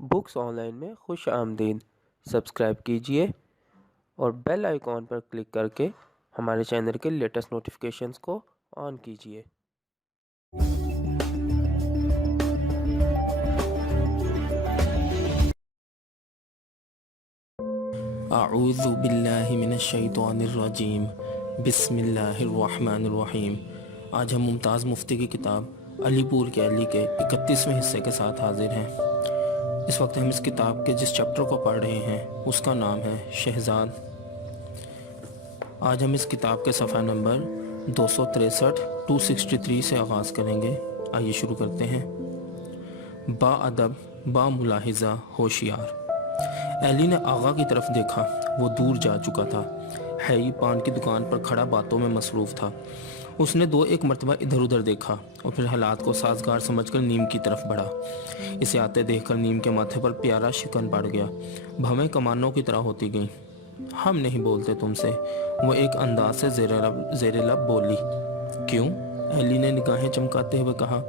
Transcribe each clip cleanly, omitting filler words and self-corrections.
Books online में खुश आमदीद। सब्सक्राइब कीजिए और बेल आइकॉन पर क्लिक करके हमारे चैनल के लेटेस्ट नोटिफिकेशंस को ऑन कीजिए। अऊज़ु बिल्लाहि मिनश्शैतानिर्रजीम बिस्मिल्लाहिर्रहमानिर्रहीम। आज हम मुमताज़ मुफ्ती की किताब अलीपुर के अली के 31वें हिस्से के साथ हाजिर हैं। इस वक्त हम इस किताब के जिस चैप्टर को पढ़ रहे हैं उसका नाम है शहजाद। आज हम इस किताब के सफ़ा नंबर 263 से आगाज़ करेंगे। आइए शुरू करते हैं। बा अदब बा मुलाहिज़ा होशियार। एली ने आगा की तरफ देखा। वो दूर जा चुका था। हैई पान की दुकान पर खड़ा बातों में मसरूफ़ था। उसने दो एक मरतबा इधर उधर देखा और फिर हालात को साजगार समझकर नीम की तरफ बढ़ा। इसे आते देखकर नीम के माथे पर प्यारा शिकन पड़ गया। भवें कमानों की तरह होती गईं। हम नहीं बोलते तुमसे, वो एक अंदाज से ज़ेरे लब बोली। क्यों? एली ने निगाहें चमकाते हुए कहा।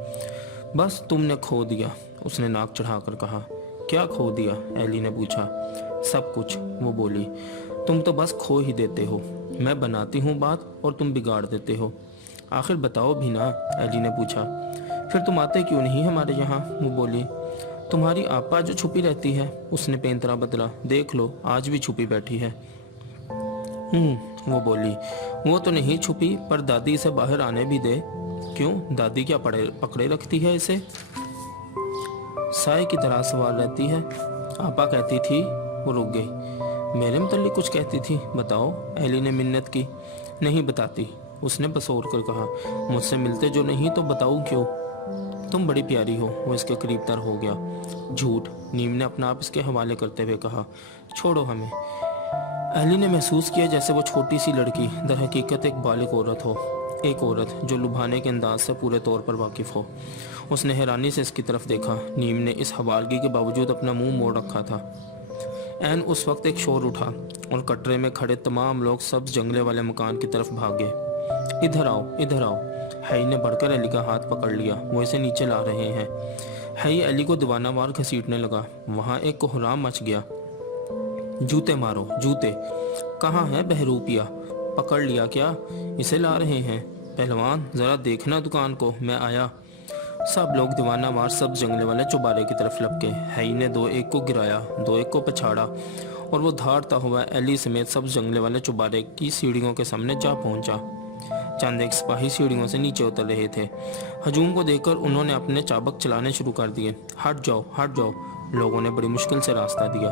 बस तुमने खो दिया, उसने नाक चढ़ाकर कहा। क्या खो दिया? एली ने पूछा। सब कुछ, वो बोली। तुम तो बस खो ही देते हो। मैं बनाती हूँ बात और तुम बिगाड़ देते हो। आखिर बताओ भी ना, एली ने पूछा। फिर तुम आते क्यों नहीं हमारे यहाँ? वो बोली। तुम्हारी आपा जो छुपी रहती है, उसने पेंतरा बदला। देख लो, आज भी छुपी बैठी है। वो बोली। वो तो नहीं छुपी, पर दादी इसे बाहर आने भी दे। क्यों? दादी क्या पकड़े रखती है इसे? साए की तरह सवाल रहती है। आपा कहती थी। वो रुक गई। मेरे मुतल्लिक कुछ कहती थी, बताओ। एली ने मिन्नत की। नहीं बताती, उसने बसोर कर कहा। मुझसे मिलते जो नहीं तो बताऊँ क्यों? तुम बड़ी प्यारी हो। वो इसके करीब तर हो गया। झूठ, नीम ने अपना आप इसके हवाले करते हुए कहा। छोड़ो हमें। एली ने महसूस किया जैसे वो छोटी सी लड़की दर हकीकत एक बालिग औरत हो, एक औरत जो लुभाने के अंदाज से पूरे तौर पर वाकिफ हो। उसने हैरानी से इसकी तरफ देखा। नीम ने इस हवालगी के बावजूद अपना मुंह मोड़ रखा था। ऐन उस वक्त एक शोर उठा और कटरे में खड़े तमाम लोग सब्ज जंगले वाले मकान की तरफ भागे। इधर आओ, इधर आओ। हैई ने बढ़कर अली का हाथ पकड़ लिया। वो इसे नीचे ला रहे हैं। हैई अली को दीवानावार घसीटने लगा। वहाँ एक कोहराम मच गया। जूते मारो, जूते। कहाँ है बहरूपिया? पकड़ लिया क्या? इसे ला रहे हैं। पहलवान जरा देखना दुकान को, मैं आया। सब लोग दीवाना मार सब जंगले वाले चौबारे की तरफ लपके। हैई ने दो एक को गिराया, दो एक को पछाड़ा और वो धाड़ता हुआ एली समेत सब जंगले वाले चौबारे की सीढ़ियों के सामने जा पहुंचा। चंद एक सिपाही सीढ़ियों से नीचे उतर रहे थे। हजूम को देखकर उन्होंने अपने चाबक चलाने शुरू कर दिए। हट जाओ, हट जाओ। लोगों ने बड़ी मुश्किल से रास्ता दिया।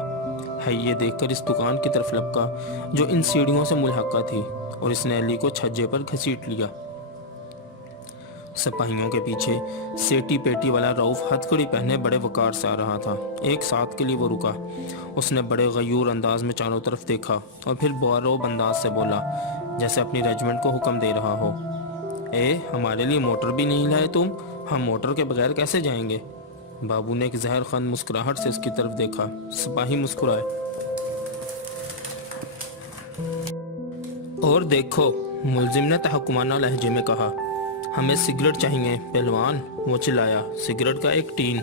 है ये देखकर इस दुकान की तरफ लपका जो इन सीढ़ियों से मुल्हका थी और इसने अली को छज्जे पर घसीट लिया। सिपाहियों के पीछे सेटी पेटी वाला रऊफ हथकड़ी पहने बड़े वकार से आ रहा था। एक साथ के लिए वो रुका। उसने बड़े गयूर अंदाज में चारों तरफ देखा और फिर बारोब अंदाज से बोला, जैसे अपनी रेजिमेंट को हुक्म दे रहा हो। हमारे लिए मोटर भी नहीं लाए तुम? हम मोटर के बगैर कैसे जाएंगे? बाबू ने एक जहर खंद मुस्कुराहट से इसकी तरफ देखा। सिपाही मुस्कुराए। और देखो, मुलजिम ने तहकुमाना लहजे में कहा। हमें सिगरेट चाहिए पहलवान, वो चिल्लाया। सिगरेट का एक टीन।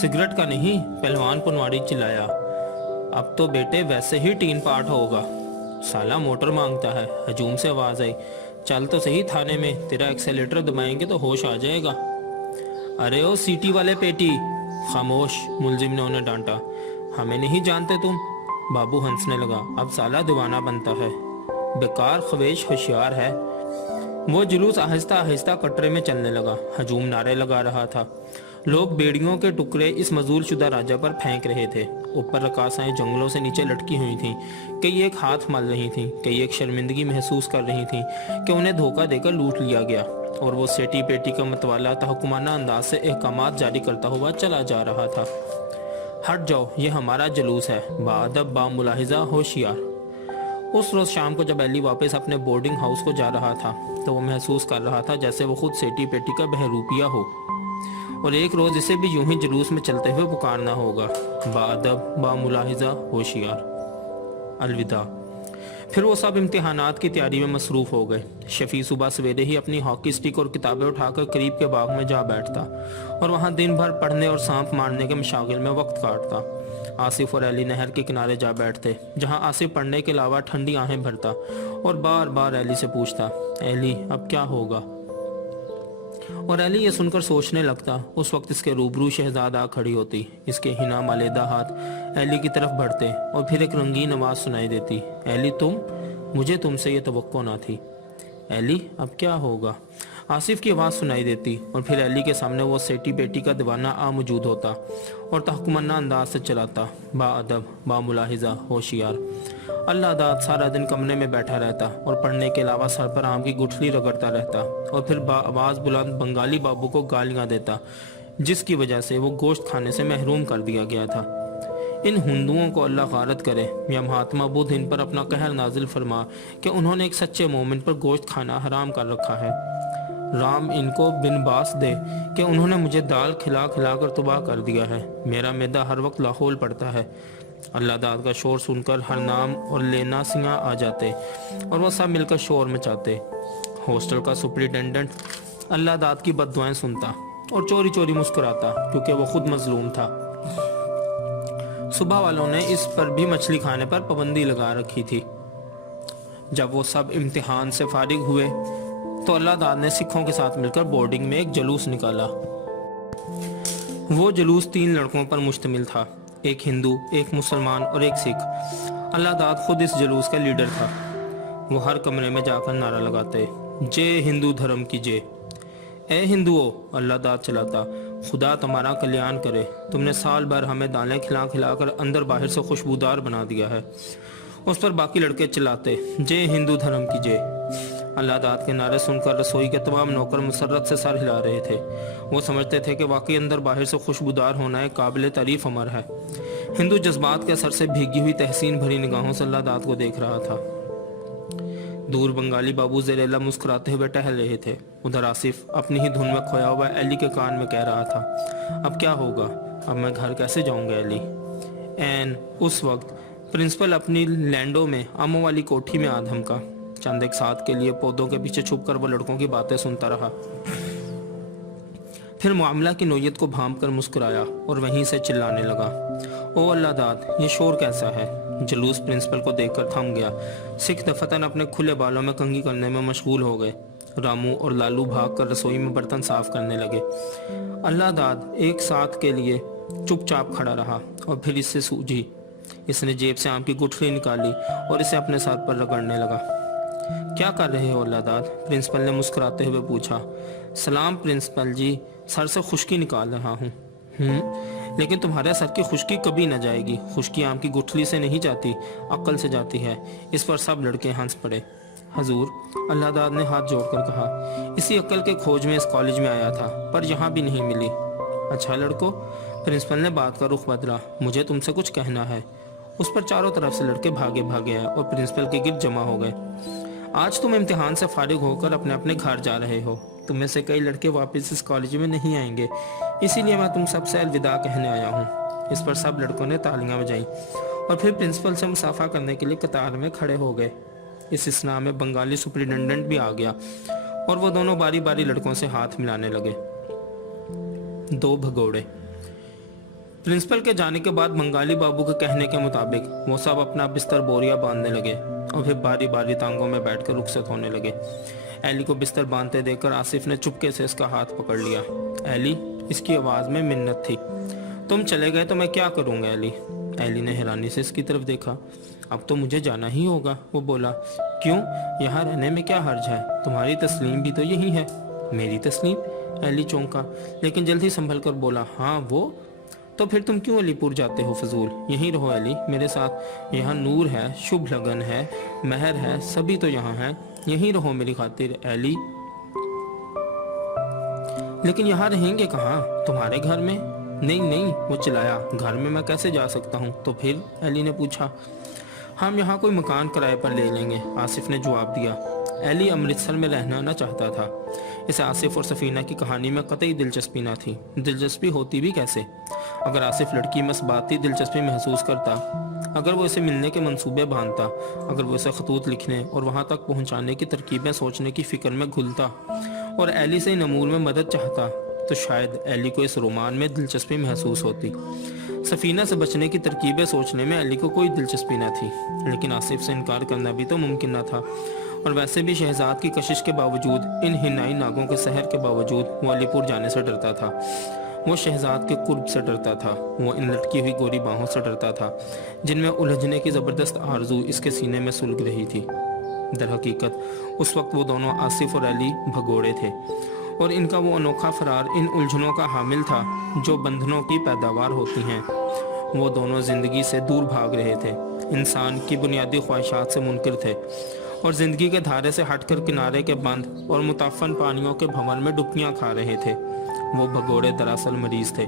सिगरेट का नहीं, पहलवान पुनवाड़ी चिल्लाया। अब तो बेटे वैसे ही टीन पार्ट होगा। साला मोटर मांगता है। हजूम से आवाज आई। चल तो सही थाने में, तेरा एक्सेलेटर दबाएंगे तो होश आ जाएगा। अरे ओ सीटी वाले पेटी, खामोश, मुलजिम ने उन्हें डांटा। हमें नहीं जानते तुम? बाबू हंसने लगा। अब साला दीवाना बनता है। बेकार खवेश होशियार है। वो जुलूस आहिस्ता आहिस्ता कटरे में चलने लगा। हजूम नारे लगा रहा था। लोग बेड़ियों के टुकड़े इस मजूर शुदा राजा पर फेंक रहे थे। ऊपर रकासाएं जंगलों से नीचे लटकी हुई थीं। कई एक हाथ मल रही थीं, कई एक शर्मिंदगी महसूस कर रही थीं कि उन्हें धोखा देकर लूट लिया गया। और वो सेटी पेटी का मतवाला तहकुमाना अंदाज से अहकामात जारी करता हुआ चला जा रहा था। हट जाओ, ये हमारा जुलूस है। बाअदब बा मुलाहिज़ा होशियार। उस रोज शाम को जब एली वापस अपने बोर्डिंग हाउस को जा रहा था तो वो महसूस कर रहा था जैसे वो खुद सेटी पेटी का बहरूपिया हो और एक रोज इसे भी यूं ही जुलूस में चलते हुए पुकारना होगा। बाअदब बा मुलाहिज़ा होशियार। अलविदा। फिर वो सब इम्तिहानात की तैयारी में मसरूफ़ हो गए। शफी सुबह सवेरे ही अपनी हॉकी स्टिक और किताबें उठाकर करीब के बाग में जा बैठता और वहाँ दिन भर पढ़ने और सांप मारने के मशागिल में वक्त काटता। आसिफ और एली नहर के किनारे जा बैठते, जहाँ आसिफ पढ़ने के अलावा ठंडी आहें भरता और बार बार एली से पूछता, एली अब क्या होगा। और एली ये सुनकर सोचने लगता। उस वक्त इसके रूबरू शहजादा खड़ी होती, इसके हिना मालेदा हाथ एली की तरफ बढ़ते और फिर एक रंगीन आवाज़ सुनाई देती, एली तुम, मुझे तुमसे ये तवक्को ना थी। एली अब क्या होगा। आसिफ की आवाज़ सुनाई देती और फिर एली के सामने वो सेठी बेटी का दीवाना आ मौजूद होता और तहकुमन्ना अंदाज से चलाता, बाअदब, बामुलाहिजा, होशियार। अल्लाह दाद सारा दिन कमरे में बैठा रहता और पढ़ने के अलावा सर पर आम की गुठली रगड़ता रहता और फिर आवाज़ बुलंद बंगाली बाबू को गालियाँ देता, जिसकी वजह से वो गोश्त खाने से महरूम कर दिया गया था। इन हिंदुओं को अल्लाह गारत करे या महात्मा बुद्ध इन पर अपना कहर नाजिल फरमा कि उन्होंने एक सच्चे मोमिन पर गोश्त खाना हराम कर रखा है। राम इनको बिन बास दे कि उन्होंने मुझे दाल खिला खिला कर तबाह कर दिया है। मेरा मैदा हर वक्त लाहौल पड़ता है। अल्लाह दाद का शोर सुनकर हर नाम और लेना सिंह आ जाते और वह सब मिलकर शोर मचाते। हॉस्टल का सुपरिटेंडेंट अल्लाह दाद की बद्दुआएं सुनता और चोरी चोरी मुस्कुराता, क्योंकि वो खुद मजलूम था। सुबह वालों ने इस पर भी मछली खाने पर पाबंदी लगा रखी थी। जब वो सब इम्तिहान से फारिग हुए तो अल्लाह दाद ने सिखों के साथ मिलकर बोर्डिंग में एक जुलूस निकाला। वो जुलूस 3 लड़कों पर मुश्तमिल था, एक हिंदू, एक मुसलमान और एक सिख। अल्लाह दाद खुद इस जुलूस का लीडर था। वो हर कमरे में जाकर नारा लगाते, जय हिंदू धर्म की जय। ए हिंदुओं, अल्लाह दाद चलाता, खुदा तुम्हारा कल्याण करे। तुमने साल भर हमें दालें खिला खिला कर अंदर बाहर से खुशबूदार बना दिया है। उस पर बाकी लड़के चिल्लाते, जय हिंदू धर्म की जय। अल्लाह दाद के नारे सुनकर रसोई के तमाम नौकर मुसर्रत से सर हिला रहे थे। वो समझते थे कि वाकई अंदर बाहर से खुशबूदार होना एक काबिल तारीफ अमर है। हिंदू जज्बात के असर से भीगी हुई तहसीन भरी निगाहों से अल्लाह दाद को देख रहा था। दूर बंगाली बाबू ज़ेरेला मुस्कुराते हुए टहल रहे थे। उधर आसिफ अपनी ही धुन में खोया हुआ एली के कान में कह रहा था, अब क्या होगा, अब मैं घर कैसे जाऊंगा एली। एन उस वक्त प्रिंसिपल अपनी लैंडो में आमों वाली कोठी में आ धमका। चंद एक साथ के लिए पौधों के पीछे छुपकर वो लड़कों की बातें सुनता रहा। फिर मामला की नोयत को भांप कर मुस्कुराया और वहीं से चिल्लाने लगा, ओ अल्लाह दाद, ये शोर कैसा है। जुलूस प्रिंसिपल को देखकर थम गया। सिख दफतन अपने खुले बालों में कंघी करने में मशगूल हो गए। रामू और लालू भागकर रसोई में बर्तन साफ करने लगे। अल्लाह दाद एक साथ के लिए चुपचाप खड़ा रहा और फिर इससे सूझी। इसने जेब से आम की गुठली निकाली और इसे अपने सर पर रगड़ने लगा। क्या कर रहे हो अल्लाह दाद, प्रिंसिपल ने मुस्कुराते हुए पूछा। सलाम प्रिंसिपल जी, सर से खुश्की निकाल रहा हूँ। लेकिन तुम्हारे सर की खुश्की कभी न जाएगी। खुश्की आम की गुठली से नहीं जाती, अक्ल से जाती है। इस पर सब लड़के हंस पड़े। हजूर, अल्लाह दाद ने हाथ जोड़कर कहा, इसी अक्ल के खोज में इस कॉलेज में आया था, पर यहाँ भी नहीं मिली। अच्छा लड़को, प्रिंसिपल ने बात का रुख बदला, मुझे तुमसे कुछ कहना है। उस पर चारों तरफ से लड़के भागे भागे आए और प्रिंसिपल के गिर्द जमा हो गए। आज तुम इम्तिहान से फारिग होकर अपने अपने घर जा रहे हो। तुम में से कई लड़के वापस इस कॉलेज में नहीं आएंगे, इसीलिए मैं तुम सबसे अलविदा कहने आया हूँ। इस पर सब लड़कों ने तालियां बजाई और फिर प्रिंसिपल से मुसाफा करने के लिए कतार में खड़े हो गए। इस इस्ना में बंगाली सुपरिटेंडेंट भी आ गया और वो दोनों बारी बारी लड़कों से हाथ मिलाने लगे। 2 भगोड़े। प्रिंसिपल के जाने के बाद बंगाली बाबू के कहने के मुताबिक वो सब अपना बिस्तर बोरिया बांधने लगे और फिर बारी बारी तांगों में बैठकर रुखसत होने लगे। एली को बिस्तर बांधते देखकर आसिफ ने चुपके से इसका हाथ पकड़ लिया। एली, इसकी आवाज़ में मिन्नत थी। तुम चले गए तो मैं क्या करूँगा एली। एली ने हैरानी से इसकी तरफ देखा। अब तो मुझे जाना ही होगा, वो बोला। क्यों, यहाँ रहने में क्या हर्ज है, तुम्हारी तस्लीम भी तो यही है। मेरी तस्लीम, एली चौंका, लेकिन जल्दी संभल कर बोला, हाँ वो। तो फिर तुम क्यों अलीपुर जाते हो फजूल, यहीं रहो एली मेरे साथ। यहाँ नूर है, शुभ लगन है, महर है, सभी तो यहाँ है, यहीं रहो मेरी खातिर एली। लेकिन यहाँ रहेंगे कहाँ, तुम्हारे घर में। नहीं नहीं, वो चिल्लाया, घर में मैं कैसे जा सकता हूँ। तो फिर, एली ने पूछा। हम यहाँ कोई मकान किराए पर ले लेंगे, आसिफ ने जवाब दिया। एली अमृतसर में रहना न चाहता था। इसे आसिफ और सफीना की कहानी में कतई दिलचस्पी न थी। दिलचस्पी होती भी कैसे। अगर आसिफ लड़की में बाती दिलचस्पी महसूस करता, अगर वो इसे मिलने के मंसूबे बांधता, अगर वो इसे खतूत लिखने और वहाँ तक पहुँचाने की तरकीबें सोचने की फ़िक्र में घुलता और एली से इन अमूर में मदद चाहता, तो शायद एली को इस रोमान में दिलचस्पी महसूस होती। सफ़ीना से बचने की तरकीबें सोचने में एली को कोई दिलचस्पी न थी, लेकिन आसिफ से इनकार करना भी तो मुमकिन न था। और वैसे भी शहजाद की कशिश के बावजूद, इन हिनाई नागों के सहर के बावजूद वो अलीपुर जाने से डरता था। वो शहजाद के कुर्ब से डरता था, वो इन लटकी हुई गोरी बाहों से डरता था जिनमें उलझने की ज़बरदस्त आरजू इसके सीने में सुलग रही थी। दर हकीकत उस वक्त वो दोनों, आसिफ और अली, भगोड़े थे और इनका वो अनोखा फरार इन उलझनों का हामिल था जो बंधनों की पैदावार होती हैं। वो दोनों ज़िंदगी से दूर भाग रहे थे, इंसान की बुनियादी ख्वाहिशात से मुनकिर थे और ज़िंदगी के धारे से हटकर किनारे के बंद और मुताफ़न पानियों के भंवर में डुबकियां खा रहे थे। वो भगोड़े दरअसल मरीज़ थे,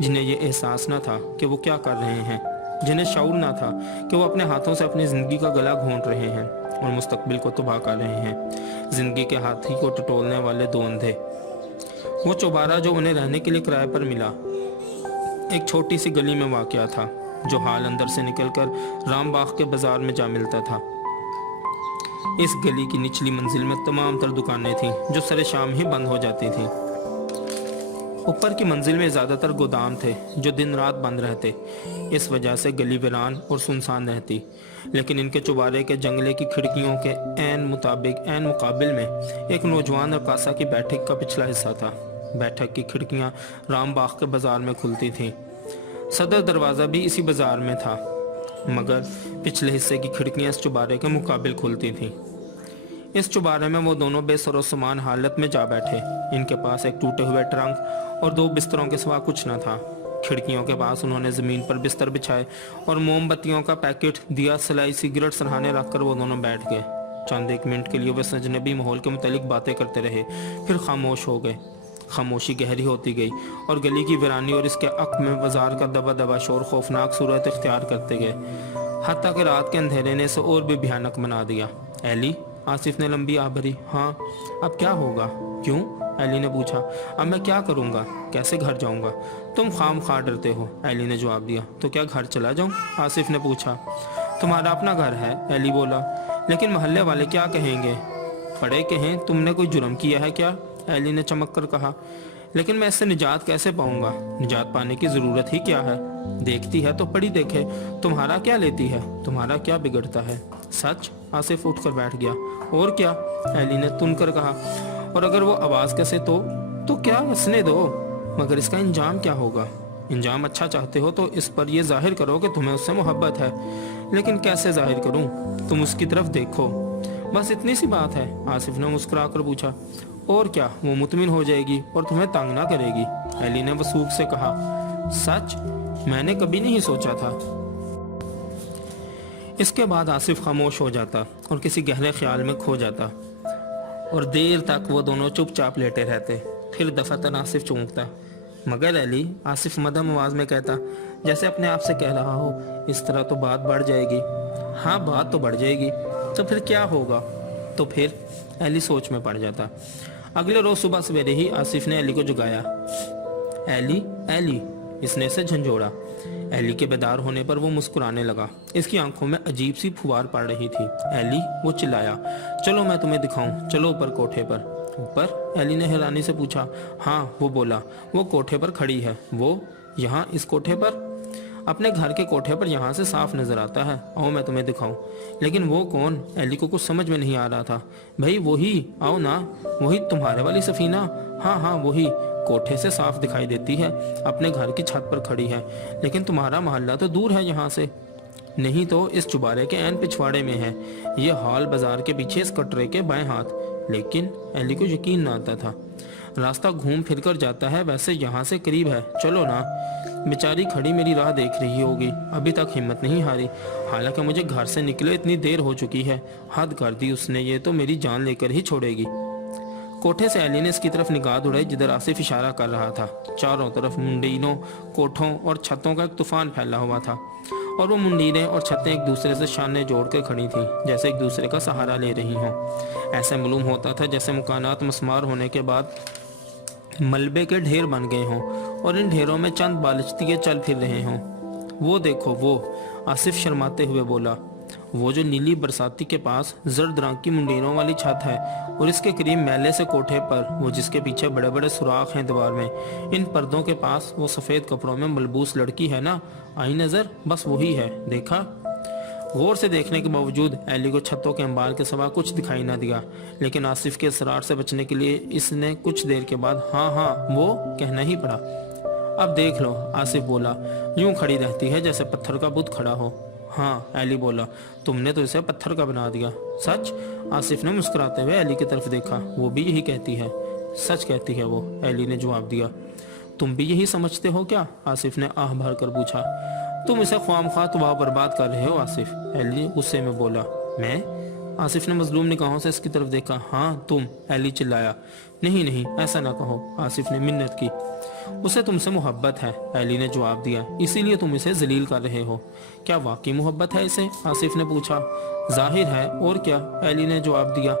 जिन्हें ये एहसास न था कि वो क्या कर रहे हैं, जिन्हें शऊर न था कि वो अपने हाथों से अपनी ज़िंदगी का गला घोंट रहे हैं और मुस्तकबिल को तबाह कर रहे हैं। ज़िंदगी के हाथी को टटोलने वाले दो अंधे। वो चौबारा जो उन्हें रहने के लिए किराए पर मिला एक छोटी सी गली में वाक़या था, जो हाल अंदर से निकलकर रामबाग के बाजार में जा मिलता था। इस गली की निचली मंजिल में तमाम तर दुकानें थीं जो सरे शाम ही बंद हो जाती थीं। ऊपर की मंजिल में ज़्यादातर गोदाम थे जो दिन रात बंद रहते। इस वजह से गली वीरान और सुनसान रहती, लेकिन इनके चुबारे के जंगले की खिड़कियों के ऐन मुकाबिल में एक नौजवान रकासा की बैठक का पिछला हिस्सा था। बैठक की खिड़कियां रामबाग के बाजार में खुलती थीं। सदर दरवाज़ा भी इसी बाजार में था, मगर पिछले हिस्से की खिड़कियां इस चुबारे के मुकाबिल खुलती थीं। इस चुबारे में वो दोनों बेसरो सामान हालत में जा बैठे। इनके पास एक टूटे हुए ट्रंक और दो बिस्तरों के सिवा कुछ न था। खिड़कियों के पास उन्होंने ज़मीन पर बिस्तर बिछाए और मोमबत्तियों का पैकेट, दिया सलाई, सिगरेट सरहाने रखकर वो दोनों बैठ गए। चंद एक मिनट के लिए वे अजनबी माहौल के मुतालिक बातें करते रहे, फिर खामोश हो गए। खामोशी गहरी होती गई और गली की वीरानी और इसके अक में बाजार का दबा दबा शोर खौफनाक सूरत इख्तियार करते गए, हत्ता कि रात के अंधेरे ने इसे और भी भयानक बना दिया। एली, आसिफ ने लंबी आह भरी। हाँ, अब क्या होगा? क्यों? एली ने पूछा। अब मैं क्या करूँगा? कैसे घर जाऊँगा? तुम खाम खा डरते हो, एली ने जवाब दिया। तो क्या घर चला जाऊँ? आसिफ ने पूछा। तुम्हारा अपना घर है, एली बोला, लेकिन मोहल्ले वाले क्या कहेंगे? पढ़े कहें तुमने कोई जुर्म किया है क्या? एली ने चमक कर कहा। लेकिन मैं इससे निजात कैसे पाऊंगा? निजात पाने की ज़रूरत ही क्या है? देखती है तो पढ़ी देखे, तुम्हारा क्या लेती है? तुम्हारा क्या बिगड़ता है? सच? आसिफ उठकर बैठ गया। और क्या? एली ने तुन कर कहा। और अगर वो आवाज़ कैसे तो क्या, हंसने दो, मगर इसका इंजाम क्या होगा? इंजाम अच्छा चाहते हो तो इस पर यह जाहिर करो कि तुम्हें उससे मोहब्बत है। लेकिन कैसे जाहिर करूं? तुम उसकी तरफ देखो, बस इतनी सी बात है, आसिफ ने मुस्कुरा कर पूछा। और क्या? वो मुतमिन हो जाएगी और तुम्हें तंग ना करेगी, एली ने वसूख से कहा। सच? मैंने कभी नहीं सोचा था। इसके बाद आसिफ खामोश हो जाता और किसी गहरे ख्याल में खो जाता और देर तक वो दोनों चुपचाप लेटे रहते। फिर दफातन आसिफ चौंकता। मगर एली, आसिफ मदम आवाज़ में कहता, जैसे अपने आप से कह रहा हो, इस तरह तो बात बढ़ जाएगी। हाँ, बात तो बढ़ जाएगी, तो फिर क्या होगा? तो फिर एली सोच में पड़ जाता। अगले रोज़ सुबह सवेरे ही आसिफ ने एली को जगाया। एली, एली, इसने इसे झंझोड़ा। एली के बेदार होने पर वो मुस्कुराने लगा। इसकी आंखों में अजीब सी फुहार पड़ रही थी। एली, वो चिल्लाया, चलो मैं तुम्हें दिखाऊं, चलो ऊपर कोठे पर। ऊपर? एली ने हैरानी से पूछा। हाँ, वो बोला, वो कोठे पर खड़ी है। वो यहाँ, इस कोठे पर? अपने घर के कोठे पर यहाँ से साफ नजर आता है। आओ मैं तुम्हें दिखाऊं। लेकिन वो कौन? एली को कुछ समझ में नहीं आ रहा था। भाई वही, आओ ना, वही तुम्हारे वाली सफीना। हाँ हाँ वही, कोठे से साफ दिखाई देती है, अपने घर की छत पर खड़ी है। लेकिन तुम्हारा मोहल्ला तो दूर है यहाँ से। नहीं तो इस चुबारे के ऐन पिछवाड़े में है। ये हॉल बाजार के पीछे इस कटरे के बाएं हाथ। लेकिन एली को यकीन न आता था। रास्ता घूम फिर कर जाता है, वैसे यहाँ से करीब है, चलो ना। बेचारी खड़ी मेरी राह देख रही होगी, अभी तक हिम्मत नहीं हारी। हालांकि मुझे घर से निकले इतनी देर हो चुकी है। हद कर दी उसने, ये तो मेरी जान लेकर ही छोड़ेगी। कोठे से एली ने इसकी तरफ निगाह उड़ाई जिधर आसिफ इशारा कर रहा था। चारों तरफ मुंडीनों, कोठों और छतों का एक तूफान फैला हुआ था और वो मुंडीरें और छतें एक दूसरे से शाने जोड़कर खड़ी थीं, जैसे एक दूसरे का सहारा ले रही हों। ऐसे मालूम होता था जैसे मकानात मस्मार होने के बाद मलबे के ढेर बन गए हों और इन ढेरों में चंद बालिश्तिगे चल फिर रहे हों। वो देखो वो, आसिफ शर्माते हुए बोला। वो जो नीली बरसाती के पास जर्द रंग की मुंडेरों वाली छत है और इसके करीब मैले से कोठे पर, वो जिसके पीछे बड़े बड़े सुराख हैं दीवार में, इन पर्दों के पास वो सफ़ेद कपड़ों में मलबूस लड़की है ना, आई नज़र, बस वही है, देखा? गौर से देखने के बावजूद एली को छतों के अंबार के सिवा कुछ दिखाई ना दिया, लेकिन आसिफ के असरार से बचने के लिए इसने कुछ देर के बाद हाँ हाँ वो कहना ही पड़ा। अब देख लो, आसिफ बोला, यूं खड़ी रहती है जैसे पत्थर का बुत खड़ा हो। हाँ, एली बोला, तुमने तो इसे पत्थर का बना दिया। सच? आसिफ ने मुस्कुराते हुए एली की तरफ देखा। वो भी यही कहती है। सच कहती है वो, एली ने जवाब दिया। तुम भी यही समझते हो क्या? आसिफ ने आह भर कर पूछा। तुम इसे ख्वामख्वाह तबाह बर्बाद कर रहे हो आसिफ, एली गुस्से में बोला। मैं? आसिफ ने मजलूम निगाहों से इसकी तरफ देखा। हाँ तुम, एली चिल्लाया। नहीं नहीं, ऐसा ना कहो, आसिफ ने मिन्नत की। उसे तुमसे मोहब्बत है, एली ने जवाब दिया, इसीलिए तुम इसे जलील कर रहे हो। क्या वाकई मोहब्बत है इसे? आसिफ ने पूछा। जाहिर है, और क्या, एली ने जवाब दिया।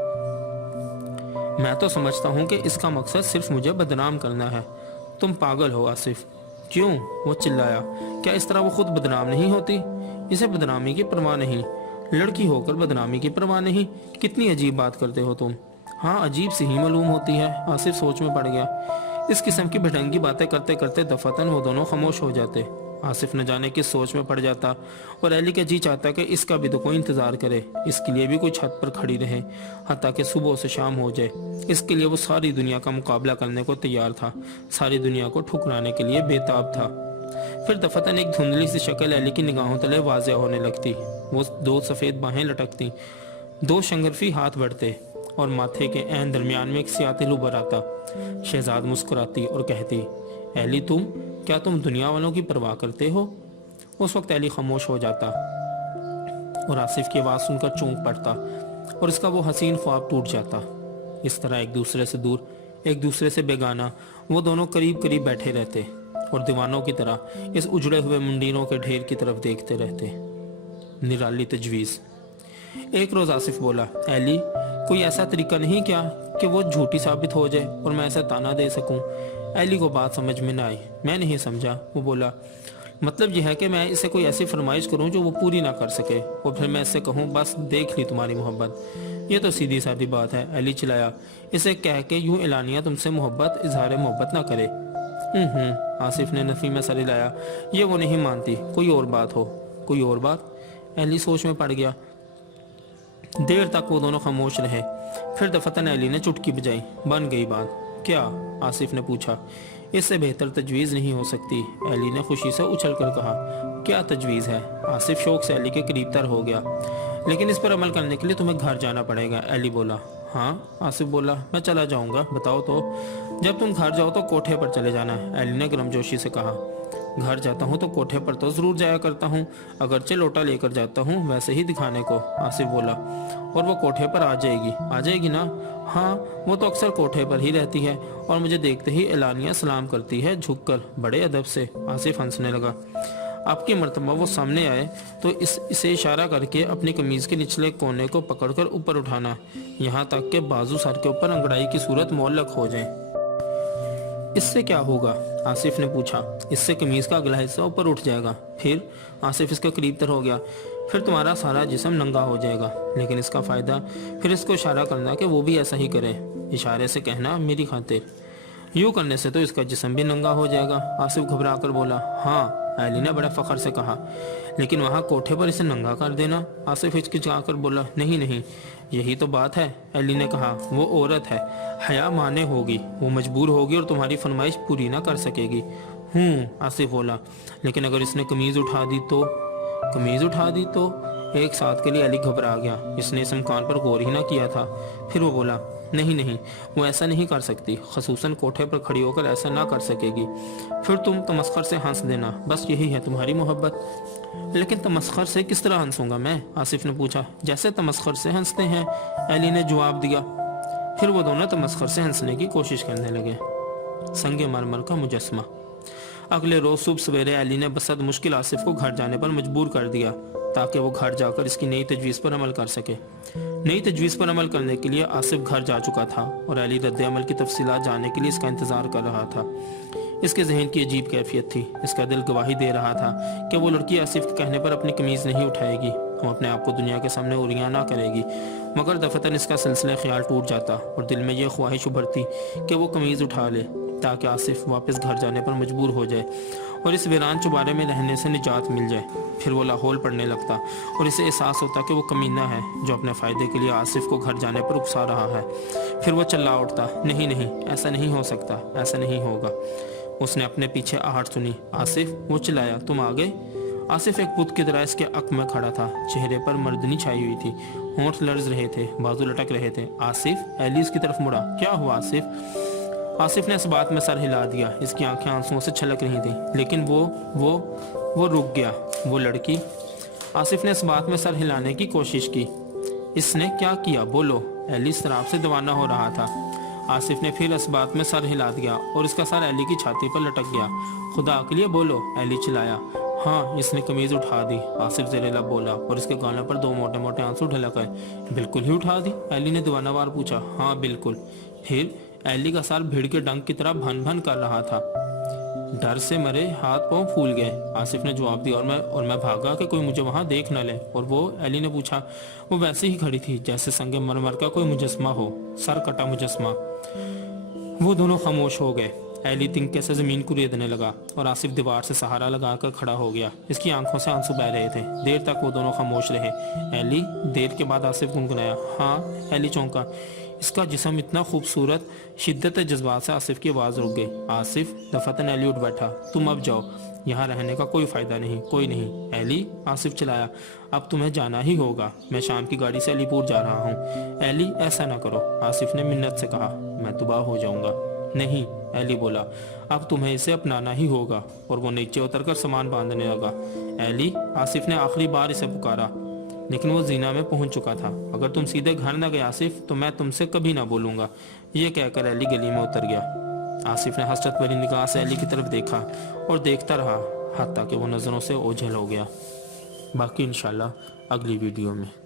मैं तो समझता हूँ कि इसका मकसद सिर्फ मुझे बदनाम करना है। तुम पागल हो आसिफ। क्यों? वो चिल्लाया। क्या इस तरह वो खुद बदनाम नहीं होती? इसे बदनामी की परवाह नहीं, लड़की होकर बदनामी की परवाह नहीं। कितनी अजीब बात करते हो तुम। हाँ, अजीब सी ही मालूम होती है। आसिफ सोच में पड़ गया। इस किस्म की भिड़ंगी बातें करते करते दफातन वो दोनों खामोश हो जाते। आसिफ न जाने किस सोच में पड़ जाता और एली का जी चाहता कि इसका भी तो कोई इंतजार करे, इसके लिए भी कोई छत पर खड़ी रहे हत्ता कि सुबह से शाम हो जाए। इसके लिए वो सारी दुनिया का मुकाबला करने को तैयार था, सारी दुनिया को ठुकराने के लिए बेताब था। फिर दफातन एक धुंधली सी शक्ल एली की निगाहों तले वाज़ेह होने लगती। वो दो सफ़ेद बाहें लटकती, दो शंगरफी हाथ बढ़ते और माथे के ऐन दरमियान में एक सियातिल उभर आता। शहजाद मुस्कुराती और कहती, एली तुम, क्या तुम दुनिया वालों की परवाह करते हो? उस वक्त एली खामोश हो जाता और आसिफ की आवाज़ सुनकर चौंक पड़ता और इसका वो हसीन ख्वाब टूट जाता। इस तरह एक दूसरे से दूर, एक दूसरे से बेगाना, वो दोनों करीब करीब बैठे रहते और दीवानों की तरह इस उजड़े हुए मुंडीरों के ढेर की तरफ देखते रहते। निराली तजवीज़। एक रोज़ आसिफ बोला, एली कोई ऐसा तरीका नहीं क्या कि वो झूठी साबित हो जाए और मैं ऐसा ताना दे सकूं? एली को बात समझ में न आई। मैं नहीं समझा। वो बोला, मतलब यह है कि मैं इसे कोई ऐसी फरमाइश करूं जो वो पूरी ना कर सके और फिर मैं इससे कहूं बस देख ली तुम्हारी मोहब्बत। ये तो सीधी सादी बात है, एली चिल्लाया। इसे कह के यूं एलानिया तुमसे मोहब्बत इजहार मोहब्बत ना करे। आसिफ ने नफी में सर हिलाया। ये वो नहीं मानती, कोई और बात हो। कोई और बात? एली सोच में पड़ गया। देर तक वो दोनों खामोश रहे। फिर दफतन एली ने चुटकी बजाई। बन गई बात। क्या? आसिफ ने पूछा। इससे बेहतर तजवीज़ नहीं हो सकती, एली ने खुशी से उछल कर कहा। क्या तजवीज़ है? आसिफ शौक से एली के करीब तर हो गया। लेकिन इस पर अमल करने के लिए तुम्हें घर जाना पड़ेगा, एली बोला। हाँ, आसिफ बोला, मैं चला जाऊंगा, बताओ तो। जब तुम घर जाओ तो कोठे पर चले जाना, एली ने गर्मजोशी से कहा। घर जाता हूँ तो कोठे पर तो ज़रूर जाया करता हूँ, अगरचे लोटा लेकर जाता हूँ वैसे ही दिखाने को, आसिफ बोला। और वो कोठे पर आ जाएगी ना? हाँ, वो तो अक्सर कोठे पर ही रहती है और मुझे देखते ही एलानिया सलाम करती है झुककर, बड़े अदब से। आसिफ हंसने लगा। आपकी मर्तबा वो सामने आए तो इसे इशारा करके अपनी कमीज़ के निचले कोने को पकड़कर ऊपर उठाना, यहाँ तक कि बाजू सर के ऊपर अंगड़ाई की सूरत मोहल्लक हो जाए। इससे क्या होगा? आसिफ ने पूछा। इससे कमीज़ का अगला हिस्सा ऊपर उठ जाएगा। फिर? आसिफ इसके करीब तर हो गया। फिर तुम्हारा सारा जिस्म नंगा हो जाएगा। लेकिन इसका फ़ायदा? फिर इसको इशारा करना कि वो भी ऐसा ही करे, इशारे से कहना मेरी खातिर। यूँ करने से तो इसका जिस्म भी नंगा हो जाएगा, आसिफ घबरा कर बोला। हाँ, एली ने बड़े फ़ख्र से कहा। लेकिन वहाँ कोठे पर इसे नंगा कर देना, आसिफ हिचकिचा कर बोला। नहीं नहीं, यही तो बात है, एली ने कहा। वो औरत है, हया माने होगी, वो मजबूर होगी और तुम्हारी फरमाइश पूरी ना कर सकेगी। आसिफ बोला। लेकिन अगर इसने कमीज़ उठा दी तो? कमीज़ उठा दी तो? एक साथ के लिए एली घबरा गया। इसने इस इम्कान पर गौर ही ना किया था। फिर वो बोला, नहीं, वो ऐसा नहीं कर सकती, खसूसन कोठे पर खड़ी होकर ऐसा ना कर सकेगी। फिर तुम तमस्खर से हंस देना, बस यही है तुम्हारी मोहब्बत। लेकिन तमस्खर से किस तरह हंसूंगा मैं? आसिफ ने पूछा। जैसे तमस्खर से हंसते हैं, एली ने जवाब दिया। फिर वो दोनों तमस्खर से हंसने की कोशिश करने लगे। संगे मरमर का मुजस्मा। अगले रोज सुबह सवेरे एली ने बसद मुश्किल आसिफ को घर जाने पर मजबूर कर दिया ताकि वो घर जाकर इसकी नई तजवीज़ पर अमल कर सके। नई तजवीज़ पर अमल करने के लिए आसिफ घर जा चुका था और एली रद्द अमल की तफसीलात जानने के लिए इसका इंतज़ार कर रहा था। اس کے ذہن کی عجیب کیفیت تھی۔ اس کا دل گواہی دے رہا تھا کہ وہ لڑکی آصف کے کہنے پر اپنی قمیض نہیں اٹھائے گی، وہ اپنے آپ کو دنیا کے سامنے عریاں نہ کرے گی، مگر دفعتاً اس کا سلسلہ خیال ٹوٹ جاتا اور دل میں یہ خواہش ابھرتی کہ وہ قمیض اٹھا لے تاکہ آصف واپس گھر جانے پر مجبور ہو جائے اور اس ویران چوبارے میں رہنے سے نجات مل جائے۔ پھر وہ لاہور پڑنے لگتا اور اسے احساس ہوتا کہ وہ کمینہ ہے جو اپنے فائدے کے لیے آصف کو گھر جانے پر اکسا رہا ہے۔ پھر وہ چلا اٹھتا، نہیں، ایسا نہیں ہو سکتا، ایسا نہیں ہوگا۔ اس نے اپنے پیچھے آہٹ سنی، آصف! وہ چلایا، تم آ گئے؟ آصف ایک بت کی طرح اس کے عق میں کھڑا تھا، چہرے پر مردنی چھائی ہوئی تھی، ہونٹ لرز رہے تھے، بازو لٹک رہے تھے۔ آصف! ایلی اس کی طرف مڑا، کیا ہوا آصف؟ آصف نے اس بات میں سر ہلا دیا، اس کی آنکھیں آنسوؤں سے چھلک رہی تھیں، لیکن وہ رک گیا۔ وہ لڑکی؟ آصف نے اس بات میں سر ہلانے کی کوشش کی۔ اس نے کیا کیا؟ بولو۔ ایلی شراب سے دیوانہ ہو رہا تھا۔ آصف نے پھر اس بات میں سر ہلا دیا اور اس کا سر ایلی کی چھاتی پر لٹک گیا۔ خدا کے لیے بولو، ایلی چلایا۔ ہاں، اس نے قمیض اٹھا دی، آصف زیر لب بولا اور اس کے گالوں پر دو موٹے موٹے آنسو ڈھلک آئے۔ بالکل ہی اٹھا دی؟ ایلی نے دیوانہ وار پوچھا۔ ہاں بالکل۔ پھر؟ ایلی کا سر بھیڑ کے ڈنک کی طرح بھن بھن کر رہا تھا، ڈر سے مرے ہاتھ پاؤں پھول گئے۔ آصف نے جواب دیا اور میں بھاگا کہ کوئی مجھے وہاں دیکھ نہ لے۔ اور وہ؟ ایلی نے پوچھا۔ وہ ویسے ہی کھڑی تھی جیسے سنگ مرمر کا کوئی مجسمہ ہو، سر کٹا مجسمہ۔ وہ دونوں خاموش ہو گئے۔ ایلی تنکے سے زمین کو ریدنے لگا اور آصف دیوار سے سہارا لگا کر کھڑا ہو گیا۔ اس کی آنکھوں سے آنسو بہہ رہے تھے۔ دیر تک وہ دونوں خاموش رہے۔ ایلی؟ دیر کے بعد آصف گنگنایا۔ ہاں؟ ایلی چونکا۔ اس کا جسم اتنا خوبصورت۔ شدت جذبات سے آصف کی آواز رک گئی۔ آصف! دفعتاً ایلی اٹھ بیٹھا۔ تم اب جاؤ، یہاں رہنے کا کوئی فائدہ نہیں، کوئی نہیں۔ ایلی؟ آصف چلایا۔ اب تمہیں جانا ہی ہوگا، میں شام کی گاڑی سے علی پور جا رہا ہوں۔ ایلی ایسا نہ کرو، آصف نے منت سے کہا، میں تباہ ہو جاؤں گا۔ نہیں، ایلی بولا، اب تمہیں اسے اپنانا ہی ہوگا، اور وہ نیچے اتر کر سامان باندھنے لگا۔ ایلی! آصف نے آخری بار اسے پکارا، لیکن وہ زینہ میں پہنچ چکا تھا۔ اگر تم سیدھے گھر نہ گئے آصف تو میں تم سے کبھی نہ بولوں گا، یہ کہہ کر ایلی گلی میں اتر گیا۔ آصف نے حسرت بھری نگاہ سے ایلی کی طرف دیکھا اور دیکھتا رہا حتیٰ کہ وہ نظروں سے اوجھل ہو گیا۔ باقی انشاءاللہ اگلی ویڈیو میں۔